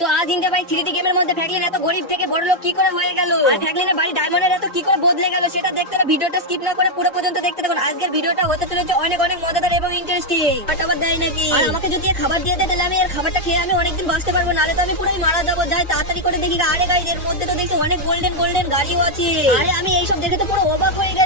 তো আজ India by three গেমের মধ্যে ফ্যাকলিন এত গরিব থেকে বড় লোক কি করে হয়ে গেল? আর ফ্যাকলিনের বাড়ি ডায়মন্ডের এত কি করে বদলে গেল সেটা দেখতে ভিডিওটা স্কিপ না করে পুরো পর্যন্ত দেখতে থাকুন। আজকের ভিডিওটা হতে চলেছে অনেক অনেক মজাদার এবং ইন্টারেস্টিং আবার দেয় নাকি? আমাকে যদি খাবার দিয়ে দেয়, তাহলে আমি এর খাবারটা খেয়ে আমি অনেকদিন বাঁচতে পারব। নাহলে তো আমি পুরোই মারা যাব। যাই, তাড়াতাড়ি করে দেখি। আরে গাইজ এর মধ্যে তো দেখছি অনেক গোল্ডেন গোল্ডেন গাড়িও আছে। আরে আমি এইসব দেখে তো পুরো অবাক হয়ে গেছি।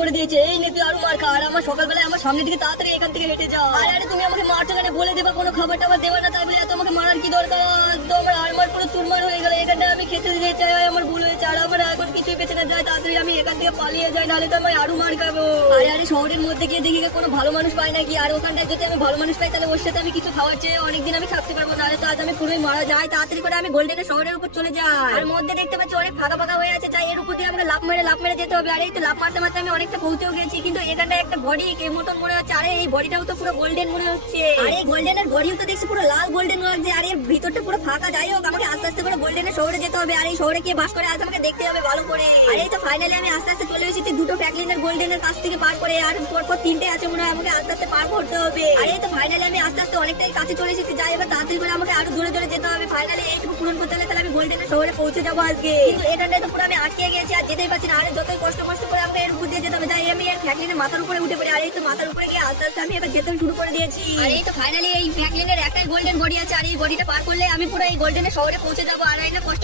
করে দিয়েছে। এই নে তুই আরও মার খা। আর আমার সকালবেলায় আমার সামনের দিকে তাড়াতাড়ি এখান থেকে হেঁটে যা। আর, আরে, তুমি আমাকে মারছো কেন? বলে দেবা, কোনো খাবার টাবার দেবা না। তাই বলে এত আমাকে মারার কি দরকার? তো আমার আর আমার পুরো চুরমার হয়ে গেল। এখানে আমি খেতে দিতে চাই আমার ভুল হয়েছে। আর আমার এখন কিছুই বেঁচে না যায়, তাড়াতাড়ি আমি এখান থেকে পালিয়ে যাই, নাহলে তো আমি আরও মার খাব। আরে আরে, শহরের মধ্যে গিয়ে দেখি কোনো ভালো মানুষ পাই নাকি? আর ওখানটায় যদি আমি ভালো মানুষ পাই, তাহলে ওর সাথে আমি কিছু খাওয়ার চেয়ে অনেকদিন আমি থাকতে পারব। নাহলে তো আজ আমি পুরোই মারা যাই। তাড়াতাড়ি করে আমি গোল্ডেনের শহরের উপর চলে যাই। আর মধ্যে দেখতে পাচ্ছি অনেক ফাঁকা ফাঁকা হয়ে আছে। এর আমাকে লাভ মেরে লাভ মেরে যেতে হবে। আর, এই তো লাভ মারতে মারতে আমি অনেকটা পৌঁছেও গেছি, কিন্তু এখানটায় একটা বডি কে মতন মনে হচ্ছে, আরে, এই বডিটাও তো পুরো গোল্ডেন মনে হচ্ছে। আরে এই গোল্ডেনের বডিও তো দেখছি পুরো লাল গোল্ডেন লাগছে আর এর ভিতরটা পুরো ফাঁকা, যাই হোক, আমাকে আস্তে আস্তে করে গোল্ডেনের শহরে যেতে হবে। আর, এই শহরে গিয়ে বাস করে আজ আমাকে দেখতে হবে ভালো করে। আর, এই তো ফাইনালি আমি আস্তে আস্তে চলে এসেছি দুটো ফ্যাকলিনের গোল্ডেনের কাছ থেকে পার করে, আর পরপর তিনটে আছে মনে হয়, আমাকে আস্তে আস্তে পার করতে হবে। আর, এই তো ফাইনালি আমি আস্তে আস্তে অনেকটাই কাছে চলে এসেছি। যাই, এবার তাড়াতাড়ি করে আমাকে আরও দূরে দূরে যেতে হবে। ফাইনালি এইটুকু পূরণ করতে হলে তাহলে আমি গোল্ডেনের শহরে পৌঁছে যাব আজকে। কিন্তু এখানটায় তো পুরো আমি আটকে গেছি, আর যেতেই পারছি না। আরে যতই কষ্ট কষ্ট করে আমাকে এর উপর দিয়ে যেতে হবে, যাই, আমি এর ফ্যাকলিনের মাথার উপরে উঠে পড়ি। আর এই তো মাথার উপরে গিয়ে আস্তে আস্তে আমি এবার যেতে শুরু করে দিয়েছি। আর এই তো ফাইনালি এই ফ্যাকলিনের একটাই গোল্ডেন বডি আছে। আর এই বডিটা পার করলে আমি পুরো এই গোল্ডেনের শহরে পৌঁছে যাব। আর এই না কষ্ট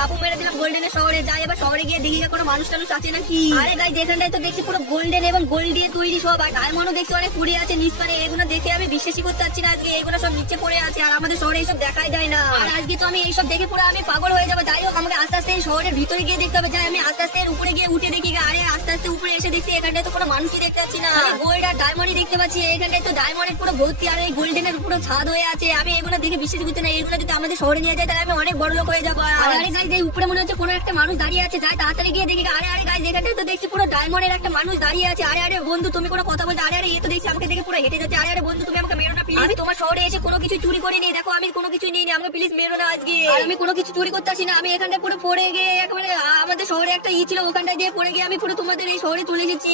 লাভও মেরে দিলাম গোল্ডেনের শহরে। যাই এবার শহরে গিয়ে দেখি কোনো মানুষ টানুষ আছে নাকি? আরে গাই যেখানটায় তো দেখছি পুরো গোল্ডেন এবং গোল্ড দিয়ে তৈরি সব। আর ডায়মন্ডও দেখছি অনেক পুড়ে আছে নিচ মানে এগুলো দেখে আমি বিশ্বাসই করতে পারছি না আজকে। এগুলো সব নিচে পড়ে আছে আর আমাদের শহরে এইসব দেখাই যায় না। আর আজকে তো আমি এইসব দেখে পুরো আমি পাগল হয়ে যাব। যাই হোক আমাকে আস্তে আস্তে এই শহরের ভিতরে গিয়ে দেখতে হবে। যাই আমি আস্তে আস্তে উপরে গিয়ে উঠে দেখি আরে আস্তে আস্তে উপরে এসে দেখছি এখানটায় তো কোনো মানুষই দেখতে পাচ্ছি না। গোল্ড আর ডায়মন্ডই দেখতে পাচ্ছি। এখানটায় তো ডায়মন্ডের পুরো ভর্তি আর এই গোল্ডেনের পুরো ছাদ হয়ে আছে। আমি এগুলো দেখে বিশ্বাস করতে না। এগুলো যদি আমাদের শহরে নিয়ে যায় তাহলে আমি অনেক বড় লোক হয়ে যাব। আর আরে গাইজ উপরে মনে হচ্ছে কোনো একটা মানুষ দাঁড়িয়ে আছে যাই তাড়াতাড়ি গিয়ে দেখি। আরে আরে গাইজ এখানটায় তো দেখছি পুরো ডায়মন্ডের একটা মানুষ দাঁড়িয়ে আছে। আরে আরে বন্ধু তুমি কোনো কথা বলতে আরে আরে এ তো দেখছি আমাকে দেখে পুরো হেঁটে যাচ্ছে। আরে আরে বন্ধু তুমি আমাকে মেরো না প্লিজ আমি তোমার শহরে এসে কোনো কিছু চুরি করিনি। দেখো আমি কোনো কিছু নিইনি। আমাকে প্লিজ মেরো না আজকে। আমি কোনো কিছু চুরি করতে আসি না। আমি এখানটায় পুরো পড়ে গিয়ে একেবারে আমাদের শহরে একটা ই ছিল ওখানটায় দিয়ে পড়ে গিয়ে আমি পুরো তোমাদের এই শহরে চলে এসেছি।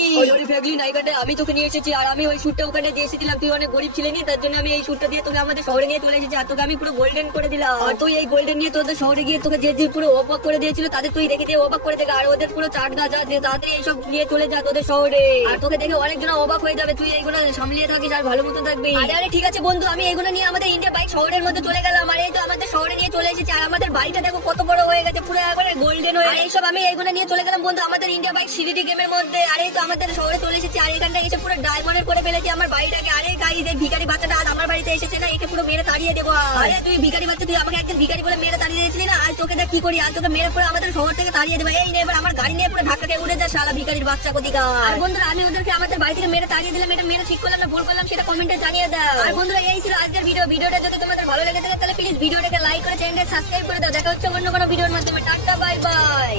আমি তোকে নিয়ে এসেছি। আর আমি ওই শুটটা ওখানে দিয়ে এসেছিলাম। তুই অনেক গরিব ছিলি তার জন্য আমি এই শুটটা দিয়ে তোকে আমাদের শহরে নিয়ে চলে এসেছি। আর তোকে আমি পুরো গোল্ডেন করে দিলাম। আর তুই এই গোল্ডেন নিয়ে তোদের শহরে গিয়ে তোকে যে যে পুরো অবাক করে দিয়েছিল, তাদের তুই দেখে দিয়ে অবাক করে দেখে, আর ওদের পুরো চাট গাছ আছে তাড়াতাড়ি এইসব নিয়ে চলে যা তোদের শহরে। আর তোকে দেখে অনেকজন অবাক হয়ে যাবে, তুই এইগুলো সামলিয়ে থাকিস আর ভালো মতো থাকবি। আরে আরে, ঠিক আছে বন্ধু, আমি এগুলো নিয়ে আমাদের ইন্ডিয়া বাইক শহরের মধ্যে চলে গেলাম, আর এই তো আমাদের শহরে নিয়ে চলে এসেছি, আর আমাদের বাড়িটা দেখো কত বড় হয়ে গেছে, পুরো একবারে গোল্ডেন হয়ে আর এইসব আমি এইগুলো নিয়ে চলে গেলাম বন্ধু, আমাদের ইন্ডিয়া বাইক সিডিটি গেমের মধ্যে, আর এই তো আমাদের শহরে চলে এসেছি, আর এখানটা এসে পুরো ডায়মন্ডের করে ফেলেছি আমার বাড়িটাকে। আরে গাই এই ভিখারি বাচ্চাটা আজ আমার বাড়িতে এসেছে না, একে পুরো মেরে তাড়িয়ে দেবো আরে তুই ভিখারি বাচ্চা, তুই আমাকে একদিন ভিখারি বলে মেরে তাড়িয়ে দিয়েছিলি না? আজ তোকে দেখ কি করি আজ তোকে মেরে পুরো আমাদের শহর থেকে তাড়িয়ে দেবো। এই নে, এবার আমার গাড়ি নিয়ে পুরো খেয়ে উঠে যা শালা ভিকারির বাচ্চা কোদিকা আর বন্ধুরা, আমি ওদেরকে আমাদের বাড়ি থেকে মেরে তাড়িয়ে দিলাম, এটা মেরে ঠিক করলাম না, ভুল করলাম, সেটা কমেন্টে জানিয়ে দাও। আর বন্ধুরা, এই ছিল আজকের ভিডিও ভিডিওটা যদি তোমাদের ভালো লেগে থাকে, তাহলে প্লিজ ভিডিওটাকে লাইক করে চ্যানেলটা সাবস্ক্রাইব করে দাও। দেখা হচ্ছে অন্য কোনো ভিডিওর মাধ্যমে। Tata bye bye